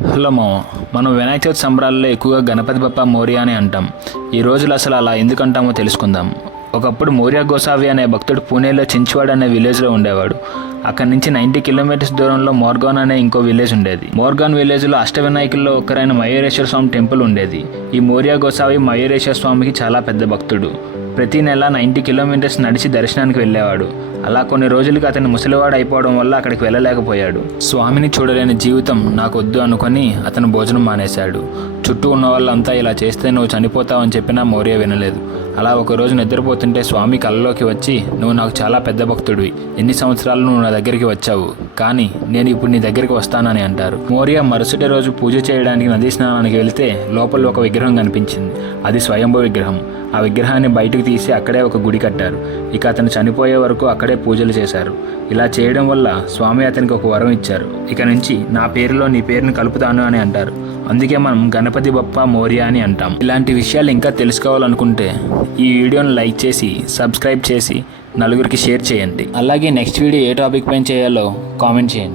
Hello మామ, మనం వినాయక చవితి సంబరాల్లో ఎక్కువగా గణపతి బప్ప మోరియా అని అంటాం. ఈ రోజులు అసలు అలా ఎందుకు అంటామో తెలుసుకుందాం. ఒకప్పుడు మోరియా గోసావి అనే భక్తుడు పూణేలో చించువాడ్ అనే విలేజ్లో ఉండేవాడు. అక్కడి నుంచి 90 కిలోమీటర్స్ దూరంలో మోర్గాన్ అనే ఇంకో విలేజ్ ఉండేది. మోర్గాన్ విలేజ్లో అష్టవినాయకుల్లో ఒకరైన మయూరేశ్వర స్వామి టెంపుల్ ఉండేది. ఈ మోరియా గోసావి మయూరేశ్వర స్వామికి చాలా పెద్ద భక్తుడు. ప్రతి నెల 90 కిలోమీటర్స్ నడిచి దర్శనానికి వెళ్ళేవాడు. అలా కొన్ని రోజులకి అతను ముసలివాడు అయిపోవడం వల్ల అక్కడికి వెళ్ళలేకపోయాడు. స్వామిని చూడలేని జీవితం నాకు వద్దు అనుకొని అతను భోజనం మానేశాడు. చుట్టూ ఉన్న వాళ్ళంతా ఇలా చేస్తే నువ్వు చనిపోతావని చెప్పినా మౌర్య వినలేదు. అలా ఒకరోజు నిద్రపోతుంటే స్వామి కళ్ళలోకి వచ్చి, నువ్వు నాకు చాలా పెద్ద భక్తుడివి, ఎన్ని సంవత్సరాలు నువ్వు నా దగ్గరికి వచ్చావు, కానీ నేను ఇప్పుడు నీ దగ్గరికి వస్తానని అంటారు. మౌర్య మరుసటి రోజు పూజ చేయడానికి నదీ స్నానానికి వెళితే లోపల ఒక విగ్రహం కనిపించింది. అది స్వయంభూ విగ్రహం. ఆ విగ్రహాన్ని బయటకు తీసి అక్కడే ఒక గుడి కట్టారు. ఇక అతను చనిపోయే వరకు అక్కడే పూజలు చేశారు. ఇలా చేయడం వల్ల స్వామి అతనికి ఒక వరం ఇచ్చారు. ఇక నుంచి నా పేరులో నీ పేరుని కలుపుతాను అని అంటారు. అందుకే మనం గణపతి బప్ప మోరియా అని అంటాం. ఇలాంటి విషయాలు ఇంకా తెలుసుకోవాలనుకుంటే ఈ వీడియోని లైక్ చేసి సబ్స్క్రైబ్ చేసి నలుగురికి షేర్ చేయండి. అలాగే నెక్స్ట్ వీడియో ఏ టాపిక్ పైన చేయాలో కామెంట్ చేయండి.